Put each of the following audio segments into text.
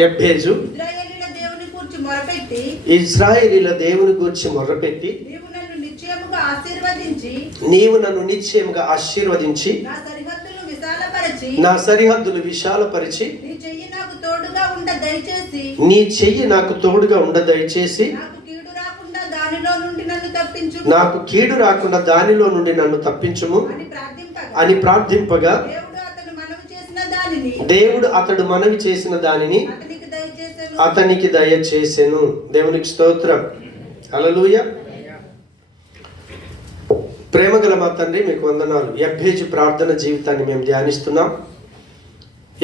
యెబ్బేజు ఇశ్రాయేలీల దేవుని గూర్చి మొర్రపెట్టి నీవు నన్ను నిశ్చయముగా ఆశీర్వదించి నా సరిహద్దులు విశాలపరిచి నీ చెయ్యి నాకు తోడుగా ఉండ దయచేసి నాకు కీడు రాకుండా దానిలో నుండి నన్ను తప్పించుము అని ప్రార్థింపగా దేవుడు అతడు మనవి చేసిన దానిని అతనికి దయచేసెను. దేవునికి స్తోత్రం. హల్లెలూయా. ప్రేమగల మా తండ్రి మీకు వందనాలు. యెబ్బేజు ప్రార్థన జీవితాన్ని మేము ధ్యానిస్తున్నాం.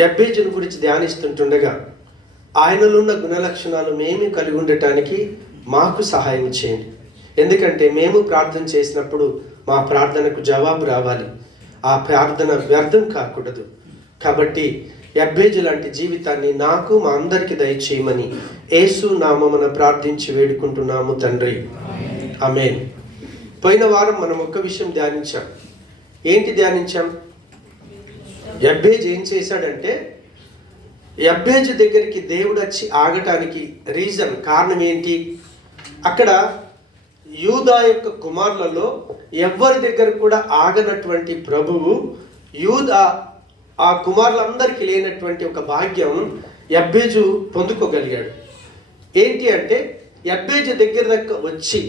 యెబ్బేజును గురించి ధ్యానిస్తుంటుండగా ఆయనలో ఉన్న గుణలక్షణాలు మేము కలిగి ఉండటానికి మాకు సహాయం చేయండి. ఎందుకంటే మేము ప్రార్థన చేసినప్పుడు మా ప్రార్థనకు జవాబు రావాలి. ఆ ప్రార్థన వ్యర్థం కాకూడదు. కాబట్టి యెబ్బేజు లాంటి జీవితాన్ని నాకు మా అందరికి దయచేయమని యేసు నామమున ప్రార్థించి వేడుకుంటున్నాము తండ్రి. ఆమేన్. పోయిన వారం మనం ఒక్క విషయం ధ్యానించాం. ఏంటి ధ్యానించాం? యెబ్బేజు ఏం చేశాడంటే, యెబ్బేజు దగ్గరికి దేవుడు వచ్చి ఆగటానికి కారణం ఏంటి? అక్కడ యూదా యొక్క కుమారులలో ఎవరి దగ్గర కూడా ఆగనటువంటి ప్రభువు యూదా ఆ కుమారులందరికీ లేనటువంటి ఒక భాగ్యం యెబ్బేజు పొందుకోగలిగాడు. ఏంటి అంటే, యెబ్బేజు దగ్గర వచ్చి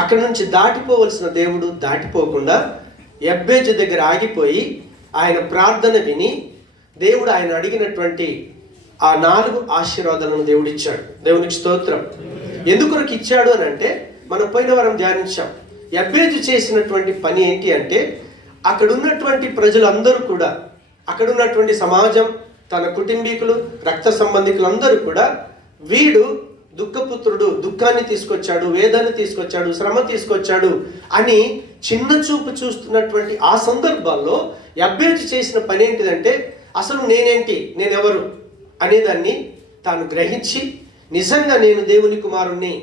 అక్కడ నుంచి దాటిపోవలసిన దేవుడు దాటిపోకుండా యెబ్బేజు దగ్గర ఆగిపోయి ఆయన ప్రార్థన విని దేవుడు ఆయన అడిగినటువంటి ఆ 4 ఆశీర్వాదాలను దేవుడు ఇచ్చాడు. దేవునికి స్తోత్రం. ఎందుకొరకు ఇచ్చాడు అని అంటే, మనం పోయిన వారం ధ్యానించాం. యెబ్బేజు చేసినటువంటి పని ఏంటి అంటే, అక్కడ ఉన్నటువంటి ప్రజలందరూ కూడా, అక్కడ ఉన్నటువంటి సమాజం, తన కుటుంబీకులు, రక్త సంబంధికులు అందరూ కూడా వీడు దుఃఖపుత్రుడు, దుఃఖాన్ని తీసుకొచ్చాడు, వేదన తీసుకొచ్చాడు, శ్రమ తీసుకొచ్చాడు అని చిన్న చూపు చూస్తున్నటువంటి ఆ సందర్భాల్లో యెబ్బేజు చేసిన పని ఏంటిదంటే, అసలు నేనేంటి, నేనెవరు అనేదాన్ని తాను గ్రహించి, నిజంగా నేను దేవుని కుమారుణ్ణి,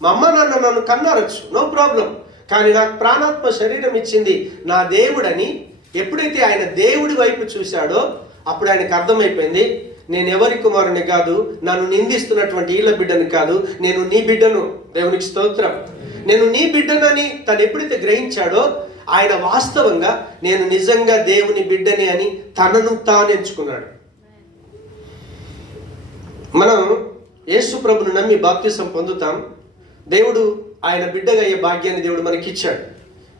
మా అమ్మ నాన్న నన్ను కన్నారచ్చు, నో ప్రాబ్లం, కానీ నాకు ప్రాణాత్మ శరీరం ఇచ్చింది నా దేవుడని ఎప్పుడైతే ఆయన దేవుడి వైపు చూశాడో అప్పుడు ఆయనకు అర్థమైపోయింది, నేను ఎవరి కుమారుని కాదు, నన్ను నిందిస్తున్నటువంటి వీళ్ళ బిడ్డను కాదు, నేను నీ బిడ్డను. దేవునికి స్తోత్రం. నేను నీ బిడ్డనని తను ఎప్పుడైతే గ్రహించాడో ఆయన వాస్తవంగా నేను నిజంగా దేవుని బిడ్డని అని తనను తాను ఎంచుకున్నాడు. మనం యేసు ప్రభును నమ్మి బాప్తిసం పొందుతాం. దేవుడు ఆయన బిడ్డగా అయ్యే భాగ్యాన్ని దేవుడు మనకి ఇచ్చాడు.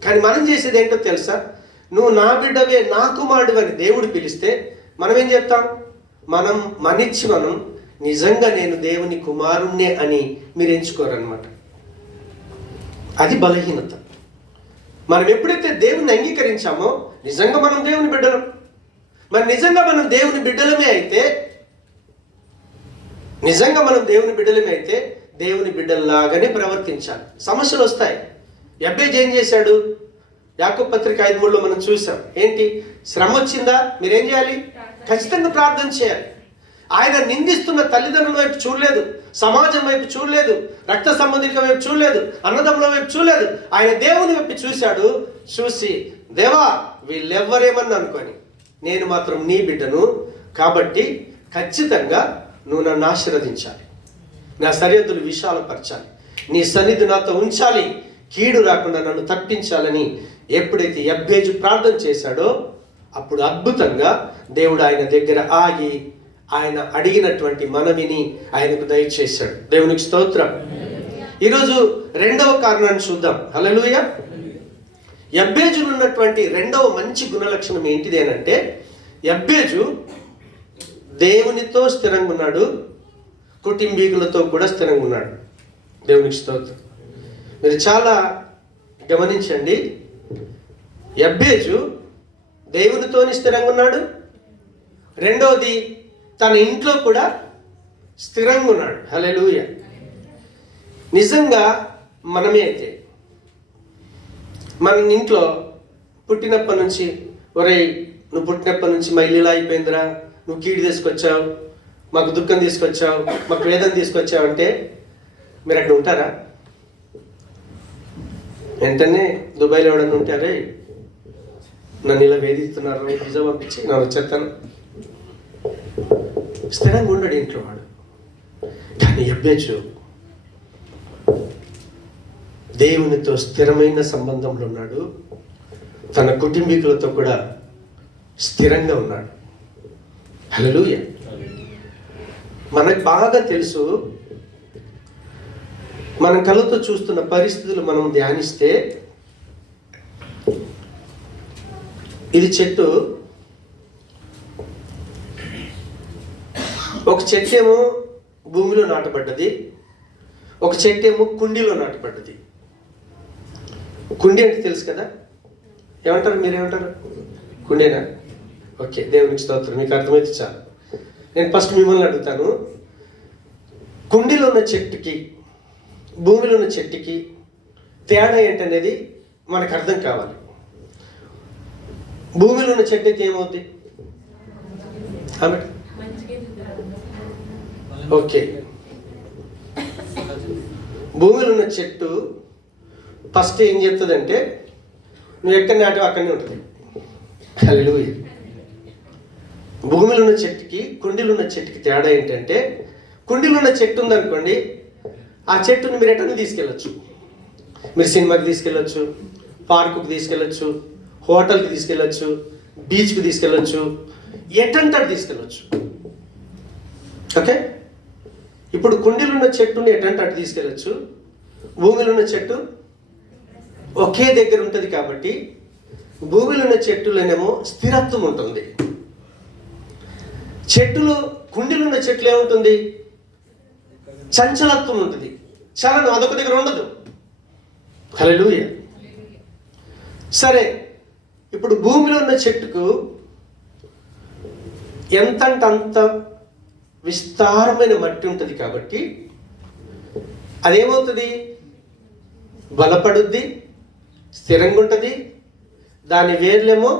కానీ మనం చేసేది ఏంటో తెలుసా? నువ్వు నా బిడ్డవే, నా కుమారుడు అని దేవుడు పిలిస్తే మనం ఏం చెప్తాం? మనం నిజంగా నేను దేవుని కుమారుణ్ణే అని మీరు ఎంచుకోరన్నమాట. అది బలహీనత. మనం ఎప్పుడైతే దేవుని అంగీకరించామో నిజంగా మనం దేవుని బిడ్డలం. మరి నిజంగా మనం దేవుని బిడ్డలమే అయితే, దేవుని బిడ్డల్లాగానే ప్రవర్తించాలి. సమస్యలు వస్తాయి. యెబ్బేజు ఏం చేశాడు? యాకోబు పత్రిక 5:3లో మనం చూసాం. ఏంటి? శ్రమ వచ్చిందా? మీరేం చేయాలి? ఖచ్చితంగా ప్రార్థన చేయాలి. ఆయన నిందిస్తున్న తల్లిదండ్రుల వైపు చూడలేదు, సమాజం వైపు చూడలేదు, రక్త సంబంధికుల వైపు చూడలేదు, అన్నదమ్ముల వైపు చూడలేదు. ఆయన దేవుని వైపు చూశాడు. చూసి, దేవా వీళ్ళెవ్వరేమని అనుకొని, నేను మాత్రం నీ బిడ్డను, కాబట్టి ఖచ్చితంగా నువ్వు నన్ను ఆశీర్వదించాలి, నా సరిహద్దులు విశాలపరచాలి, నీ సన్నిధి నాతో ఉంచాలి, కీడు రాకుండా నన్ను తప్పించాలని ఎప్పుడైతే యెబ్బేజు ప్రార్థన చేశాడో అప్పుడు అద్భుతంగా దేవుడు ఆయన దగ్గర ఆగి ఆయన అడిగినటువంటి మనవిని ఆయనకు దయచేశాడు. దేవునికి స్తోత్రం. ఈరోజు రెండవ కారణాన్ని చూద్దాం. హల్లెలూయా. యెబ్బేజులో ఉన్నటువంటి రెండవ మంచి గుణలక్షణం ఏంటిది అంటే, యెబ్బేజు దేవునితో స్థిరంగా ఉన్నాడు, కుటుంబీకులతో కూడా స్థిరంగా ఉన్నాడు. దేవునికి స్తోత్రం. మీరు చాలా గమనించండి. యెబ్బేజు దేవునితోని స్థిరంగా ఉన్నాడు, రెండవది తన ఇంట్లో కూడా స్థిరంగా ఉన్నాడు. హల్లెలూయా. నిజంగా మనమే అయితే మన ఇంట్లో పుట్టినప్పటి నుంచి, ఒరేయ్ నువ్వు పుట్టినప్పటి నుంచి మా ఇల్లు ఇలా అయిపోయిందిరా, నువ్వు కీడు తీసుకొచ్చావు, మాకు దుఃఖం తీసుకొచ్చావు, మాకు వేదన తీసుకొచ్చావు అంటే మీరు అక్కడ ఉంటారా? వెంటనే దుబాయ్లో ఎవడన్నా ఉంటారే, నన్ను ఇలా వేధిస్తున్నారు, నిజం పంపించి నేను వచ్చేస్తాను, స్థిరంగా ఉండడు ఇంట్లో వాడు. కానీ యెబ్బేజు దేవునితో స్థిరమైన సంబంధంలో ఉన్నాడు. తన కుటుంబీకులతో కూడా స్థిరంగా ఉన్నాడు. హల్లెలూయా. మనకు బాగా తెలుసు, మనం కళ్ళతో చూస్తున్న పరిస్థితులు మనం ధ్యానిస్తే, ఇది చెట్టు, ఒక చెట్టు ఏమో భూమిలో నాటబడ్డది, ఒక చెట్టు ఏమో కుండీలో నాటబడ్డది. కుండీ అంటే తెలుసు కదా, ఏమంటారు, మీరేమంటారు? కుండేనా? ఓకే, దేవునికి స్తోత్రం, మీకు అర్థమైతే చాలు. నేను ఫస్ట్ మిమ్మల్ని అడుగుతాను, కుండీలో ఉన్న చెట్టుకి భూమిలో ఉన్న చెట్టుకి తేడా ఏంటనేది మనకు అర్థం కావాలి. భూమిలో ఉన్న చెట్టు అయితే ఏమవుతుంది? ఓకే, భూమిలో ఉన్న చెట్టు ఫస్ట్ ఏం చెప్తుందంటే, నువ్వు ఎక్కడ నాటావు అక్కడనే ఉంటుంది. హల్లెలూయా. భూమిలో ఉన్న చెట్టుకి కుండీలో ఉన్న చెట్టుకి తేడా ఏంటంటే, కుండీలో ఉన్న చెట్టు ఉందనుకోండి, ఆ చెట్టుని మీరు ఎటన్నా తీసుకెళ్ళచ్చు. మీరు సినిమాకి తీసుకెళ్ళచ్చు, పార్కుకి తీసుకెళ్ళచ్చు, హోటల్కి తీసుకెళ్ళచ్చు, బీచ్కి తీసుకెళ్ళచ్చు, ఎటంటే అటు తీసుకెళ్ళచ్చు. ఓకే, ఇప్పుడు కుండీలో ఉన్న చెట్టుని ఎటంటే అటు తీసుకెళ్ళచ్చు. భూమిలో ఉన్న చెట్టు ఒకే దగ్గర ఉంటుంది కాబట్టి భూమిలో ఉన్న చెట్టులోనేమో స్థిరత్వం ఉంటుంది. చెట్టులో, కుండీలో ఉన్న చెట్లు ఏముంటుంది? చంచలత్వం ఉంటుంది, చలనం అదొక దగ్గర ఉండదు. హల్లెలూయా. సరే, ఇప్పుడు భూమిలో ఉన్న చెట్టుకు ఎంతంటే అంత విస్తారమైన మట్టి ఉంటుంది కాబట్టి అదేమవుతుంది? బలపడుద్ది, స్థిరంగా ఉంటుంది. దాని వేర్లేమో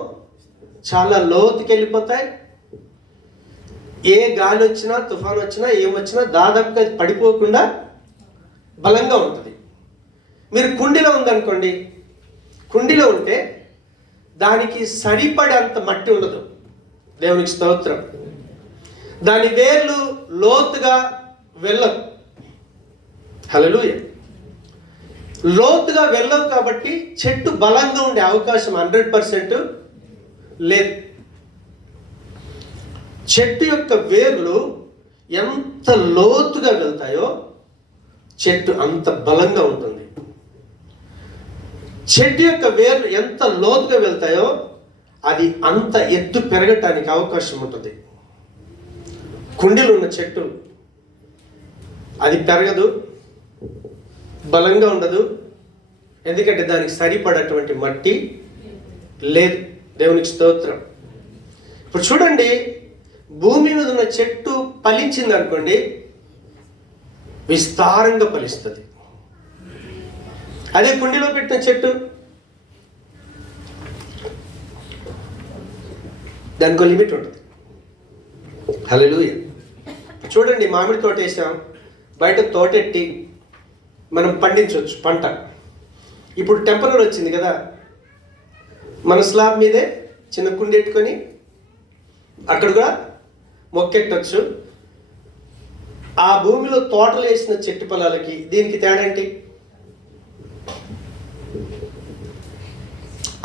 చాలా లోతుకి వెళ్ళిపోతాయి. ఏ గాలి వచ్చినా, తుఫాన్ వచ్చినా, ఏమొచ్చినా దాదాపుగా పడిపోకుండా బలంగా ఉంటుంది. మీరు కుండీలో ఉందనుకోండి, కుండీలో ఉంటే దానికి సరిపడే అంత మట్టి ఉండదు. దేవునికి స్తోత్రం. దాని వేర్లు లోతుగా వెళ్ళవు. హల్లెలూయా. లోతుగా వెళ్ళవు కాబట్టి చెట్టు బలంగా ఉండే అవకాశం 100% లేదు. చెట్టు యొక్క వేర్లు ఎంత లోతుగా వెళ్తాయో చెట్టు అంత బలంగా ఉంటుంది. చెట్టు యొక్క వేర్లు ఎంత లోతుగా వెళ్తాయో అది అంత ఎత్తు పెరగటానికి అవకాశం ఉంటుంది. కుండీలో ఉన్న చెట్టు అది పెరగదు, బలంగా ఉండదు. ఎందుకంటే దానికి సరిపడేటువంటి మట్టి లేదు. దేవునికి స్తోత్రం. ఇప్పుడు చూడండి, భూమి మీద ఉన్న చెట్టు ఫలించింది అనుకోండి, విస్తారంగా ఫలిస్తుంది. అదే కుండీలో పెట్టిన చెట్టు దానికి లిమిట్ ఉంటుంది. హల్లెలూయా. చూడండి, మామిడి తోట వేసాం, బయట తోటెట్టి మనం పండించవచ్చు పంట. ఇప్పుడు టెంపరరీ వచ్చింది కదా, మన స్లాబ్ మీదే చిన్న కుండి ఎట్టుకొని అక్కడ కూడా మొక్కెట్టచ్చు. ఆ భూమిలో తోటలు వేసిన చెట్టు పొలాలకి దీనికి తేడా ఏంటి?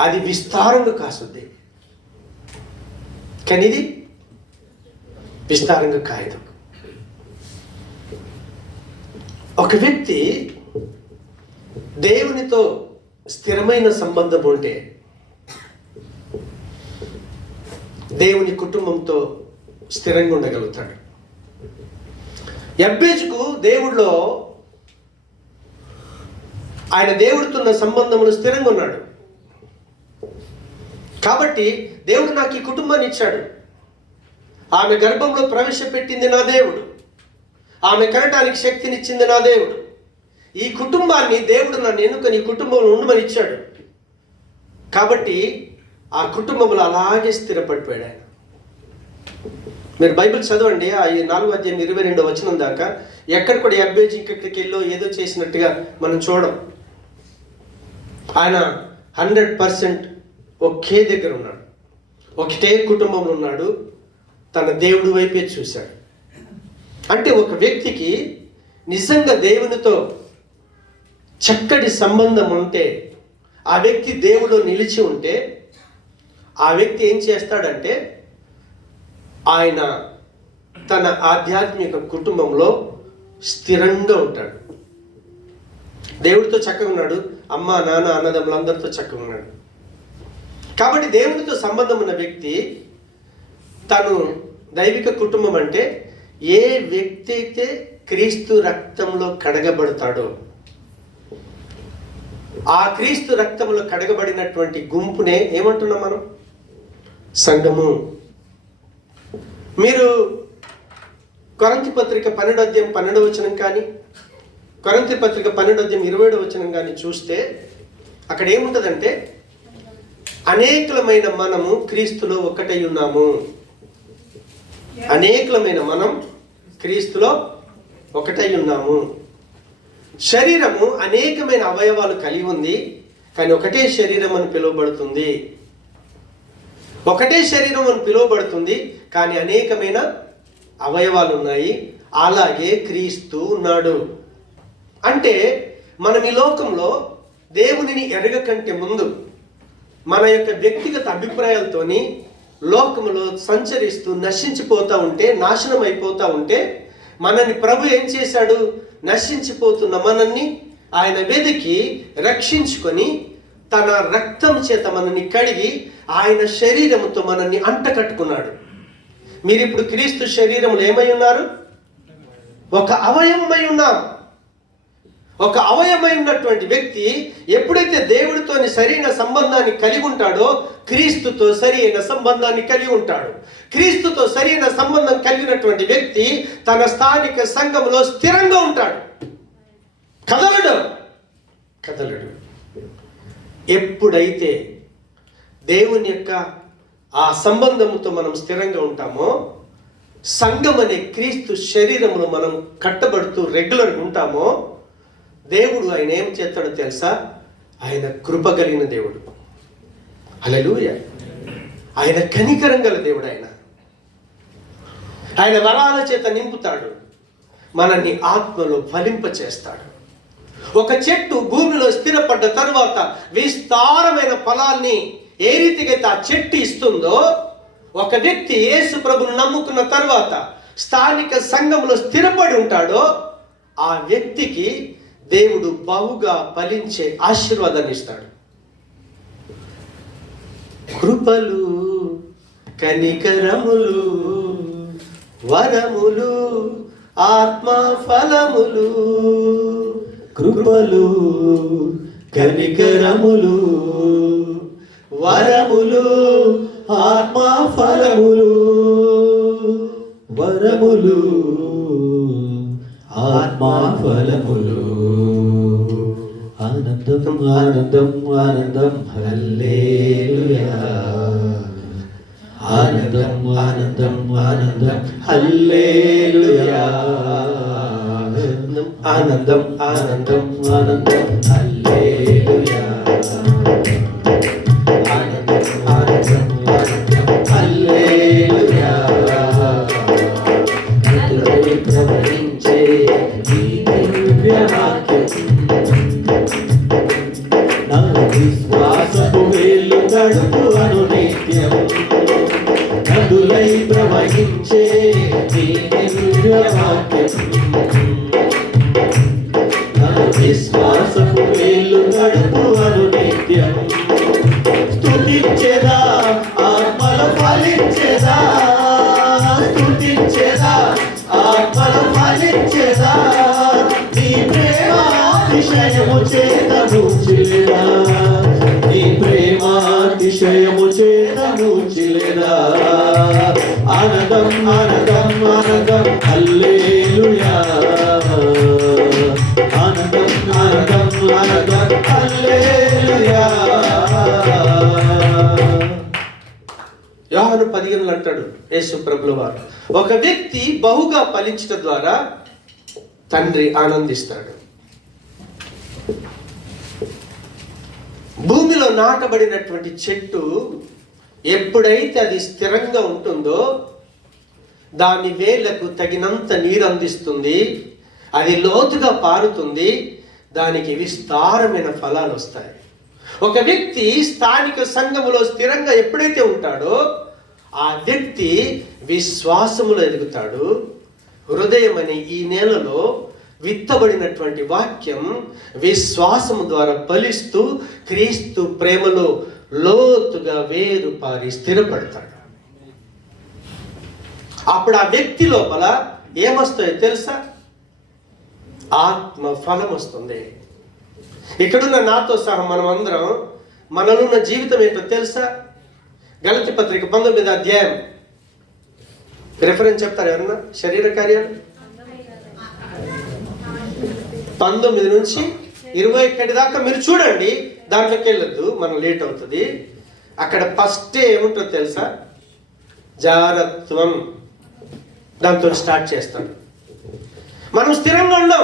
అది విస్తారంగా కాస్తుంది, కానీ ఇది విస్తారంగా కాయదు. ఒక వ్యక్తి దేవునితో స్థిరమైన సంబంధం ఉంటే దేవుని కుటుంబంతో స్థిరంగా ఉండగలుగుతాడు. యెబ్బేజుకు దేవుడిలో, ఆయన దేవుడితో ఉన్న సంబంధంలో స్థిరంగా ఉన్నాడు కాబట్టి దేవుడు నాకు ఈ కుటుంబాన్ని ఇచ్చాడు. ఆమె గర్భంలో ప్రవేశపెట్టింది నా దేవుడు, ఆమె కనటానికి శక్తినిచ్చింది నా దేవుడు. ఈ కుటుంబాన్ని దేవుడు నన్ను ఎన్నుకొని ఈ కుటుంబంలో ఉండమని ఇచ్చాడు కాబట్టి ఆ కుటుంబంలో అలాగే స్థిరపడిపోయాడు ఆయన. మీరు బైబిల్ చదవండి, ఆ 4:22 దాకా ఎక్కడ కూడా యెబ్బేజు ఇంకెక్కడికి వెళ్ళో ఏదో చేసినట్టుగా మనం చూడం. ఆయన 100% ఒకే దగ్గర ఉన్నాడు, ఒకటే కుటుంబంలో ఉన్నాడు. తన దేవుడి వైపే చూశాడు. అంటే ఒక వ్యక్తికి నిజంగా దేవునితో చక్కటి సంబంధం ఉంటే, ఆ వ్యక్తి దేవుడు నిలిచి ఉంటే, ఆ వ్యక్తి ఏం చేస్తాడంటే ఆయన తన ఆధ్యాత్మిక కుటుంబంలో స్థిరంగా ఉంటాడు. దేవుడితో చక్కగా ఉన్నాడు, అమ్మ నాన్న అన్నదమ్ములందరితో చక్కగా ఉన్నాడు. కాబట్టి దేవునితో సంబంధం ఉన్న వ్యక్తి, తను దైవిక కుటుంబం అంటే ఏ వ్యక్తి అయితే క్రీస్తు రక్తంలో కడగబడతాడో, ఆ క్రీస్తు రక్తంలో కడగబడినటువంటి గుంపునే ఏమంటున్నాం మనం? సంఘము. మీరు కొరింథీ పత్రిక 12:12 కానీ, కొరింథీ పత్రిక 12:20 కానీ చూస్తే అక్కడ ఏముంటుందంటే, అనేకులమైన మనము క్రీస్తులో ఒకటై ఉన్నాము. అనేకులమైన మనం క్రీస్తులో ఒకటై ఉన్నాము. శరీరము అనేకమైన అవయవాలు కలిగి ఉంది, కానీ ఒకటే శరీరం అని పిలువబడుతుంది. ఒకటే శరీరం అని పిలువబడుతుంది, కానీ అనేకమైన అవయవాలు ఉన్నాయి. అలాగే క్రీస్తు ఉన్నాడు. అంటే మనం ఈ లోకంలో దేవునిని ఎరగకంటే ముందు మన యొక్క వ్యక్తిగత అభిప్రాయాలతోని లోకములో సంచరిస్తూ నశించిపోతూ ఉంటే, నాశనం అయిపోతూ ఉంటే, మనని ప్రభు ఏం చేశాడు? నశించిపోతున్న మనల్ని ఆయన వెదికి రక్షించుకొని తన రక్తం చేత మనల్ని కడిగి ఆయన శరీరముతో మనల్ని అంటకట్టుకున్నాడు. మీరు ఇప్పుడు క్రీస్తు శరీరంలో ఏమై ఉన్నారు? ఒక అవయవమై ఉన్నాం. ఒక అవయవమై ఉన్నటువంటి వ్యక్తి ఎప్పుడైతే దేవుడితో సరైన సంబంధాన్ని కలిగి ఉంటాడో, క్రీస్తుతో సరైన సంబంధాన్ని కలిగి ఉంటాడు. క్రీస్తుతో సరైన సంబంధం కలిగినటువంటి వ్యక్తి తన స్థానిక సంఘంలో స్థిరంగా ఉంటాడు. కదలడు. ఎప్పుడైతే దేవుని యొక్క ఆ సంబంధంతో మనం స్థిరంగా ఉంటామో, సంఘం అనే క్రీస్తు శరీరంలో మనం కట్టబడుతూ రెగ్యులర్గా ఉంటామో, దేవుడు ఆయన ఏం చేస్తాడో తెలుసా? ఆయన కృప కలిగిన దేవుడు. హల్లెలూయా. ఆయన కనికరం గల దేవుడు. ఆయన వరాల చేత నింపుతాడు, మనల్ని ఆత్మలో ఫలింప చేస్తాడు. ఒక చెట్టు భూమిలో స్థిరపడ్డ తరువాత విస్తారమైన ఫలాల్ని ఏ రీతిగా అయితే ఆ చెట్టు ఇస్తుందో, ఒక వ్యక్తి యేసు ప్రభువును నమ్ముకున్న తరువాత స్థానిక సంఘంలో స్థిరపడి ఉంటాడో, ఆ వ్యక్తికి దేవుడు బహుగా ఫలించే ఆశీర్వాదాన్ని ఇస్తాడు. కృపలు, కనికరములు, వరములు, ఆత్మ ఫలములు. కృపలు, కనికరములు, వరములు, ఆత్మ ఫలములు. వరములు, ఆత్మ ఫలములు. ఆనందం ఆనందం ఆనందం హల్లెలూయా. ఆనందం ఆనందం ఆనందం హల్లెలూయా. ఆనందం ఆనందం ఆనందం హల్లెలూయా. ఆనందం ఆనందం ఆనందం హల్లెలూయా. ప్రవహించే ఈ దివ్య వాక్యం నా విశ్వాసపు వేళ్ళు గడుపు అనునిత్యం. నదులై ప్రవహించే ఈ దివ్య వాక్యం నా విశ్వాసపు వేళ్ళు గడుపు అనునిత్యం. స్తుతించెదా, ఆత్మల ఫలించెదా. స్తుతించెదా, ఆత్మల ఫలించెదా. నీ ప్రేమాతిశయము చేత మూర్చిలేదా. నీ ప్రేమాతిశయము చేత మూర్చిలేదా. ఆనందం ఆనందం ఆనందం హల్లెలూయా. ఆనందం ఆనందం ఆనందం హల్లెలూయా. యోహాను 15 అంటాడు యేసు ప్రభుల వారు, ఒక వ్యక్తి బహుగా ఫలించడం ద్వారా తండ్రి ఆనందిస్తాడు. భూమిలో నాటబడినటువంటి చెట్టు ఎప్పుడైతే అది స్థిరంగా ఉంటుందో, దాని వేళ్లకు తగినంత నీరు అందిస్తుంది, అది లోతుగా పారుతుంది, దానికి విస్తారమైన ఫలాలు వస్తాయి. ఒక వ్యక్తి స్థానిక సంఘములో స్థిరంగా ఎప్పుడైతే ఉంటాడో ఆ వ్యక్తి విశ్వాసములో ఎదుగుతాడు. హృదయం అనే ఈ నేలలో విత్తబడినటువంటి వాక్యం విశ్వాసము ద్వారా ఫలిస్తూ క్రీస్తు ప్రేమలో లోతుగా వేరు పారి స్థిరపడతాడు. అప్పుడు ఆ వ్యక్తి లోపల ఏమొస్తాయో తెలుసా? ఆత్మ ఫలం వస్తుంది. ఇక్కడున్న నాతో సహా మనం అందరం మనలో ఉన్న జీవితం ఏంటో తెలుసా? గలతీ పత్రిక 19వ అధ్యాయం రిఫరెన్స్ చెప్తారు ఎవరన్నా? శరీర కార్యాలు 19 నుంచి 21 దాకా మీరు చూడండి, దాంట్లోకి వెళ్ళొద్దు, మనం లేట్ అవుతుంది. అక్కడ ఫస్ట్ ఏముంటుందో తెలుసా? జారత్వం. దాంతో స్టార్ట్ చేస్తాడు. మనం స్థిరంగా ఉండం.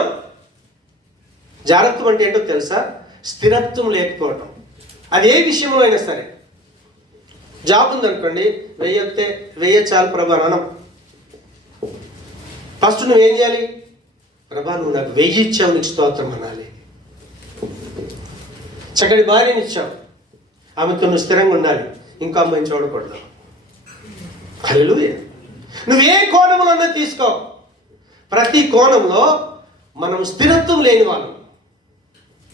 జారత్వం అంటే ఏంటో తెలుసా? స్థిరత్వం లేకపోవటం. అది ఏ విషయంలో అయినా సరే. జాబ్ ఉందనుకోండి, వెయ్యి చాలు ప్రభా అనం. ఫస్ట్ నువ్వేం చేయాలి? ప్రభా నువ్వు నాకు 1000 ఇచ్చావు, నీకు స్తోత్రం అనాలి. చక్కటి భార్యని ఇచ్చావు, ఆమెతో నువ్వు స్థిరంగా ఉండాలి, ఇంకో అమ్మాయిని చూడకూడదు. హల్లెలూయా. నువ్వే కోణంలో తీసుకో, ప్రతి కోణంలో మనం స్థిరత్వం లేని వాళ్ళం.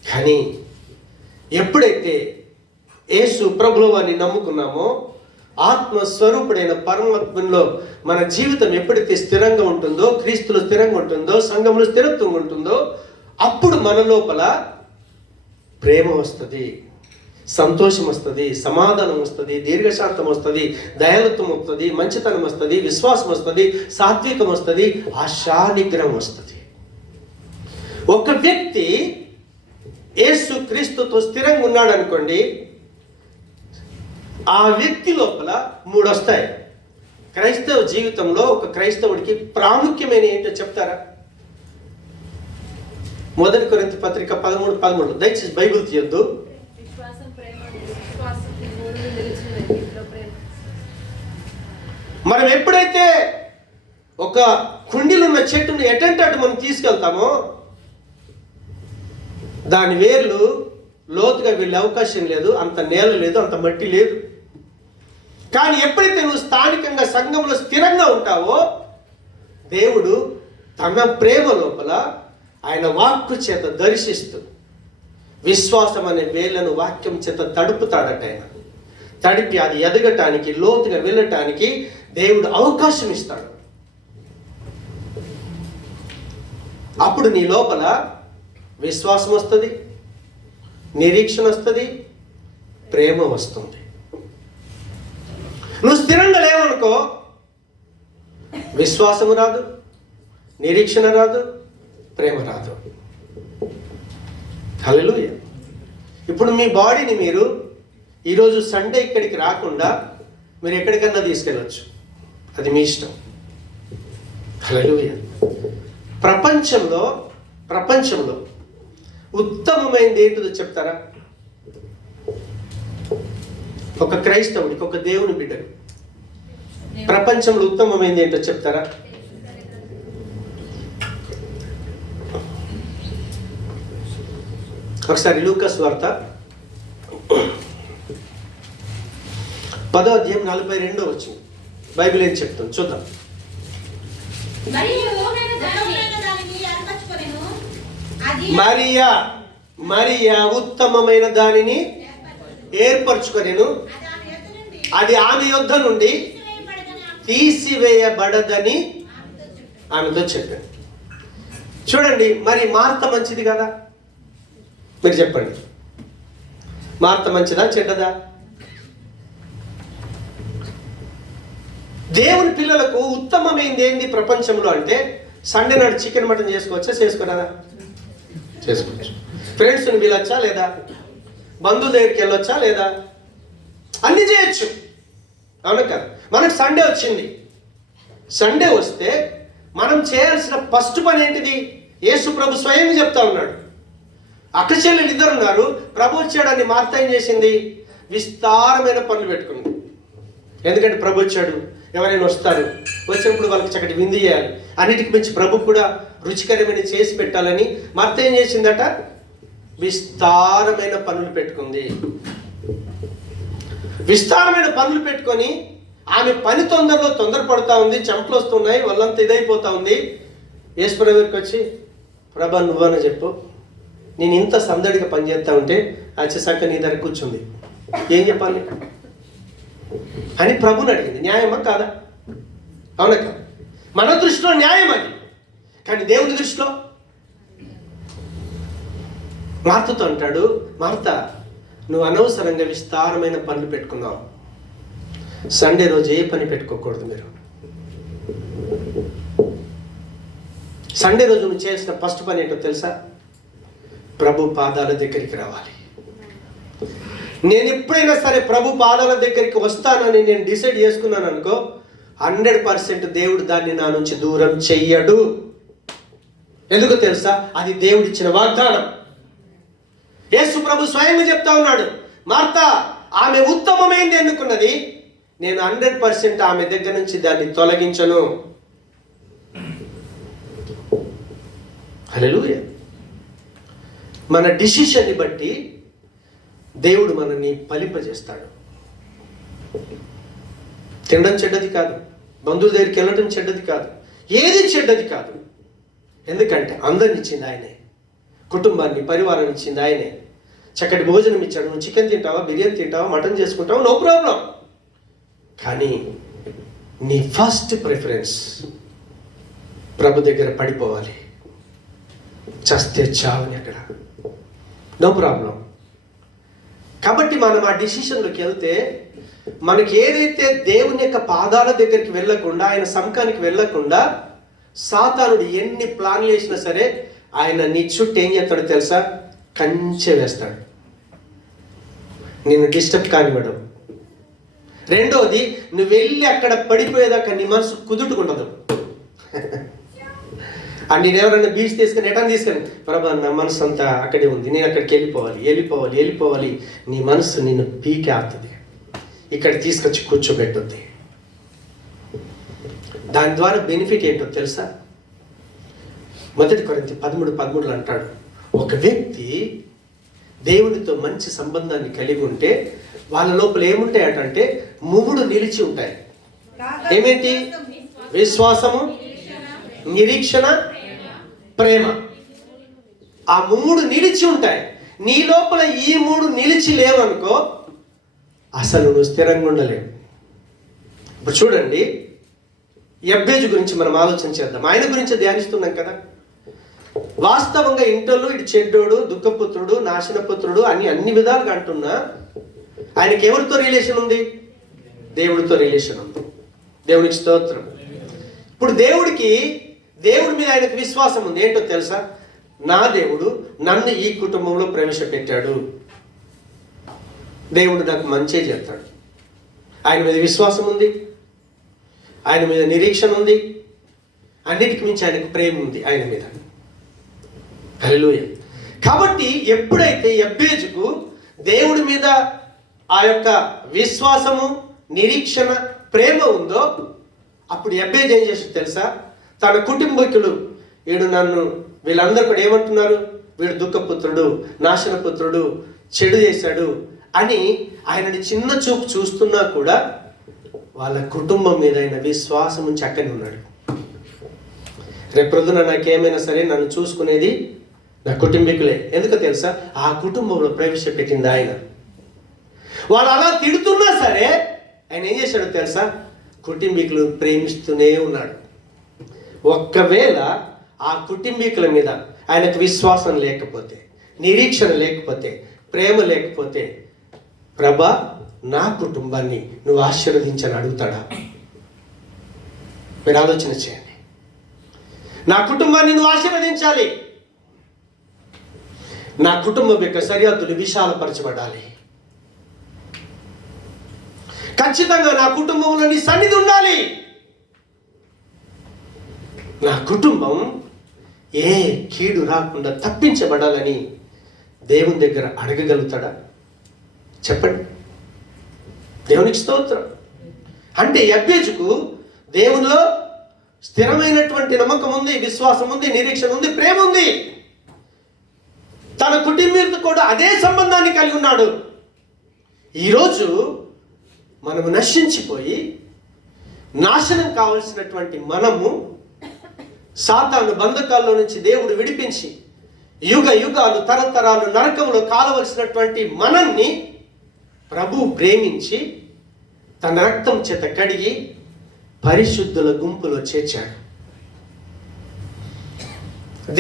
కానీ ఎప్పుడైతే యేసు ప్రభువు వారిని నమ్ముకున్నామో, ఆత్మస్వరూపుడైన పరమాత్మలో మన జీవితం ఎప్పుడైతే స్థిరంగా ఉంటుందో, క్రీస్తులో స్థిరంగా ఉంటుందో, సంఘంలో స్థిరత్వం ఉంటుందో, అప్పుడు మన లోపల ప్రేమ వస్తుంది, సంతోషం వస్తుంది, సమాధానం వస్తుంది, దీర్ఘశాంతం వస్తుంది, దయాళుత్వం వస్తుంది, మంచితనం వస్తుంది, విశ్వాసం వస్తుంది, సాత్వికం వస్తుంది, ఆశా నిగ్రహం వస్తుంది. ఒక వ్యక్తి యేసు క్రీస్తుతో స్థిరంగా ఉన్నాడు అనుకోండి, ఆ వ్యక్తి లోపల 3 వస్తాయి. క్రైస్తవ జీవితంలో ఒక క్రైస్తవుడికి ప్రాముఖ్యమైన ఏంటో చెప్తారా? 1 కొరింథీ పత్రిక 13:13. దయచేసి బైబిల్ తీయొద్దు. మనం ఎప్పుడైతే ఒక కుండీలో ఉన్న చెట్టుని ఎటంటే అటు మనం తీసుకెళ్తామో, దాని వేర్లు లోతుగా వెళ్ళే అవకాశం లేదు, అంత నేల లేదు, అంత మట్టి లేదు. కానీ ఎప్పుడైతే నువ్వు స్థానికంగా సంఘంలో స్థిరంగా ఉంటావో, దేవుడు తన ప్రేమ లోపల ఆయన వాక్కు చేత దర్శిస్తూ విశ్వాసం అనే వేళ్లను వాక్యం చేత తడుపుతాడట. ఆయన తడిపి అది ఎదగటానికి, లోతుగా వెళ్ళటానికి దేవుడు అవకాశం ఇస్తాడు. అప్పుడు నీ లోపల విశ్వాసం వస్తుంది, నిరీక్షణ వస్తుంది, ప్రేమ వస్తుంది. నువ్వు స్థిరంగా లేవనుకో, విశ్వాసము రాదు, నిరీక్షణ రాదు, ప్రేమ రాదు. హల్లెలూయా. ఇప్పుడు మీ బాడీని మీరు ఈరోజు సండే ఇక్కడికి రాకుండా మీరు ఎక్కడికన్నా తీసుకెళ్ళచ్చు, అది మీ ఇష్టం. హల్లెలూయా. ప్రపంచంలో ఉత్తమమైనది ఏంటిదో చెప్తారా? ఒక క్రైస్తవుడికి, ఒక దేవుని బిడ్డకు ప్రపంచంలో ఉత్తమమైనది ఏంటో చెప్తారా? ఒకసారి లూకా సువార్త 10వ అధ్యాయం 42వ వచనం. బైబిల్ ఏం చెప్తుంది చూద్దాం. మరియా ఉత్తమమైన దానిని ఏర్పరచుకొనెను, అది ఆమె యొద్ద నుండి తీసివేయబడదని ఆమెతో చెప్పాను. చూడండి, మరి మార్త మంచిది కదా? మీరు చెప్పండి, మార్త మంచిదా చెడ్డదా? దేవుని పిల్లలకు ఉత్తమమైంది ఏంది ప్రపంచంలో అంటే, సండే నాడు చికెన్ మటన్ చేసుకోవచ్చా? చేసుకోరాదా? చేసుకోవచ్చు. ఫ్రెండ్స్ని పిలవచ్చా లేదా? బంధువుల దగ్గరికి వెళ్ళొచ్చా లేదా? అన్నీ చేయొచ్చు, అవును కదా? మనకు సండే వచ్చింది. సండే వస్తే మనం చేయాల్సిన ఫస్ట్ పని ఏంటిది? యేసు ప్రభు స్వయంగా చెప్తా ఉన్నాడు. అక్క చెల్లెలు 2 ఉన్నారు. ప్రభు వచ్చాడని మార్త ఏం చేసింది? విస్తారమైన పనులు పెట్టుకుంది. ఎందుకంటే ప్రభు వచ్చాడు, ఎవరైనా వస్తారు, వచ్చినప్పుడు వాళ్ళకి చక్కటి విందు చేయాలి. అన్నిటికి మించి ప్రభు కూడా రుచికరమైన చేసి పెట్టాలని మార్త ఏం చేసిందట? విస్తారమైన పనులు పెట్టుకుంది. విస్తారమైన పనులు పెట్టుకొని ఆమె పని తొందరపడుతూ ఉంది, చెమటలు వస్తున్నాయి, వాళ్ళంతా ఇదైపోతా ఉంది. యేసుప్రభు దగ్గరికి వచ్చి, ప్రభా నువ్వని చెప్పు, నేను ఇంత సందడిగా పనిచేస్తా ఉంటే వచ్చేసాక నీ దగ్గర కూర్చుంది, ఏం చెప్పాలి అని ప్రభుని అడిగింది. న్యాయమా కాదా? అవునా కాదు? మన దృష్టిలో న్యాయం అది, కానీ దేవుని దృష్టిలో మార్తతో అంటాడు, మార్త నువ్వు అనవసరంగా విస్తారమైన పనులు పెట్టుకున్నావు. సండే రోజు ఏ పని పెట్టుకోకూడదు. మీరు సండే రోజు నువ్వు చేసిన ఫస్ట్ పని ఏంటో తెలుసా? ప్రభు పాదాల దగ్గరికి రావాలి. నేను ఎప్పుడైనా సరే ప్రభు పాదాల దగ్గరికి వస్తానని నేను డిసైడ్ చేసుకున్నాను అనుకో, 100% దేవుడు దాన్ని నా నుంచి దూరం చెయ్యడు. ఎందుకు తెలుసా? అది దేవుడిచ్చిన వాగ్దానం. యేసు ప్రభు స్వయంగా చెప్తా ఉన్నాడు, మార్త ఆమె ఉత్తమమైంది ఎన్నుకున్నది, నేను 100% ఆమె దగ్గర నుంచి దాన్ని తొలగించను. హల్లెలూయా. మన డిసిషన్ని బట్టి దేవుడు మనల్ని ఫలింపజేస్తాడు. తినడం చెడ్డది కాదు, బంధువుల దగ్గరికి వెళ్ళడం చెడ్డది కాదు, ఏది చెడ్డది కాదు. ఎందుకంటే అందరిని ఇచ్చింది ఆయనే, కుటుంబాన్ని పరివారాన్ని ఇచ్చింది ఆయనే. చక్కటి భోజనం ఇచ్చాడు. నువ్వు చికెన్ తింటావా, బిర్యానీ తింటావా, మటన్ చేసుకుంటావా, నో ప్రాబ్లం. కానీ నీ ఫస్ట్ ప్రిఫరెన్స్ ప్రభు దగ్గర పడిపోవాలి. చస్తే చావని అక్కడ, నో ప్రాబ్లం. కాబట్టి మనం ఆ డిసిషన్లోకి వెళ్తే మనకి ఏదైతే దేవుని యొక్క పాదాల దగ్గరికి వెళ్ళకుండా, ఆయన సముఖానికి వెళ్ళకుండా సాతానుడు ఎన్ని ప్లాన్లు వేసినా సరే ఆయన నీ చుట్టూ ఏం చేస్తాడో తెలుసా? కంచె వేస్తాడు, నిన్ను డిస్టర్బ్ కానివ్వడం. రెండోది, నువ్వు వెళ్ళి అక్కడ పడిపోయేదాకా నీ మనసు కుదుటుకుండదు. అండ్ నేను ఎవరైనా బీచ్ తీసుకుని ఎటని తీసుకొని, ప్రభా నా మనసు అంతా అక్కడే ఉంది, నేను అక్కడికి వెళ్ళిపోవాలి. నీ మనసు నిన్ను పీకే ఆడుతుంది, ఇక్కడ తీసుకొచ్చి కూర్చోబెట్టుద్ది. దాని ద్వారా బెనిఫిట్ ఏంటో తెలుసా? 1 కొరింథీ 13:13 అంటాడు, ఒక వ్యక్తి దేవునితో మంచి సంబంధాన్ని కలిగి ఉంటే వాళ్ళ లోపల ఏముంటాయటంటే 3 నిలిచి ఉంటాయి. ఏమేంటి? విశ్వాసము, నిరీక్షణ, ప్రేమ. ఆ 3 నిలిచి ఉంటాయి. నీ లోపల ఈ 3 నిలిచి లేవనుకో అసలు నువ్వు స్థిరంగా ఉండలేవు. ఇప్పుడు చూడండి, యబ్బేజు గురించి మనం ఆలోచన చేద్దాం. ఆయన గురించి ధ్యానిస్తున్నాం కదా. వాస్తవంగా ఇంటర్లో ఇటు చెడ్డోడు, దుఃఖపుత్రుడు, నాశనపుత్రుడు అని అన్ని విధాలుగా అంటున్నా, ఆయనకి ఎవరితో రిలేషన్ ఉంది? దేవుడితో రిలేషన్ ఉంది. దేవునికి స్తోత్రం. ఇప్పుడు దేవుడి మీద ఆయనకు విశ్వాసం ఉంది. ఏంటో తెలుసా? నా దేవుడు నన్ను ఈ కుటుంబంలో ప్రవేశపెట్టాడు, దేవుడు నాకు మంచి చేస్తాడు. ఆయన మీద విశ్వాసం ఉంది, ఆయన మీద నిరీక్షణ ఉంది, అన్నిటికి మించి ఆయనకు ప్రేమ ఉంది ఆయన మీద. హల్లెలూయా. కాబట్టి ఎప్పుడైతే యబ్బేజుకు దేవుడి మీద ఆ యొక్క విశ్వాసము, నిరీక్షణ, ప్రేమ ఉందో అప్పుడు యబ్బేజు ఏం చేస్తాడు తెలుసా? తన కుటుంబీకులు వీళ్ళందరూ కూడా ఏమంటున్నారు? వీడు దుఃఖపుత్రుడు, నాశనపుత్రుడు, చెడు చేశాడు అని ఆయనని చిన్న చూపు చూస్తున్నా కూడా వాళ్ళ కుటుంబం మీద ఆయన విశ్వాసం చక్కని ఉన్నాడు. రేపొద్దున నాకేమైనా సరే నన్ను చూసుకునేది నా కుటుంబీకులే. ఎందుకో తెలుసా? ఆ కుటుంబంలో ప్రవేశపెట్టింది ఆయన. వాళ్ళు అలా తిడుతున్నా సరే ఆయన ఏం చేశాడో తెలుసా? కుటుంబీకులు ప్రేమిస్తూనే ఉన్నాడు. ఒక్కవేళ ఆ కుటుంబీకుల మీద ఆయనకు విశ్వాసం లేకపోతే, నిరీక్షణ లేకపోతే, ప్రేమ లేకపోతే, ప్రభా నా కుటుంబాన్ని నువ్వు ఆశీర్వదించని అడుగుతాడా? మీరు ఆలోచన చేయండి. నా కుటుంబాన్ని నువ్వు ఆశీర్వదించాలి, నా కుటుంబం యొక్క సరిహద్దులు విశాలపరచబడాలి, ఖచ్చితంగా నా కుటుంబంలో నీ సన్నిధి ఉండాలి. నా కుటుంబం ఏ కీడు రాకుండా తప్పించబడాలని దేవుని దగ్గర అడగగలుగుతాడా? చెప్పండి. దేవునికి స్తోత్రం. అంటే యబ్బేజుకు దేవునిలో స్థిరమైనటువంటి నమ్మకం ఉంది, విశ్వాసం ఉంది, నిరీక్షణ ఉంది, ప్రేమ ఉంది. తన కుటుంబీకులతో కూడా అదే సంబంధాన్ని కలిగి ఉన్నాడు. ఈరోజు మనము నశించిపోయి నాశనం కావలసినటువంటి మనము సాతాను బంధకాల్లో నుంచి దేవుడు విడిపించి యుగ యుగాలు తరతరాలు నరకంలో కాలవలసినటువంటి మనల్ని ప్రభు ప్రేమించి తన రక్తం చేత కడిగి పరిశుద్ధుల గుంపులో చేర్చాడు,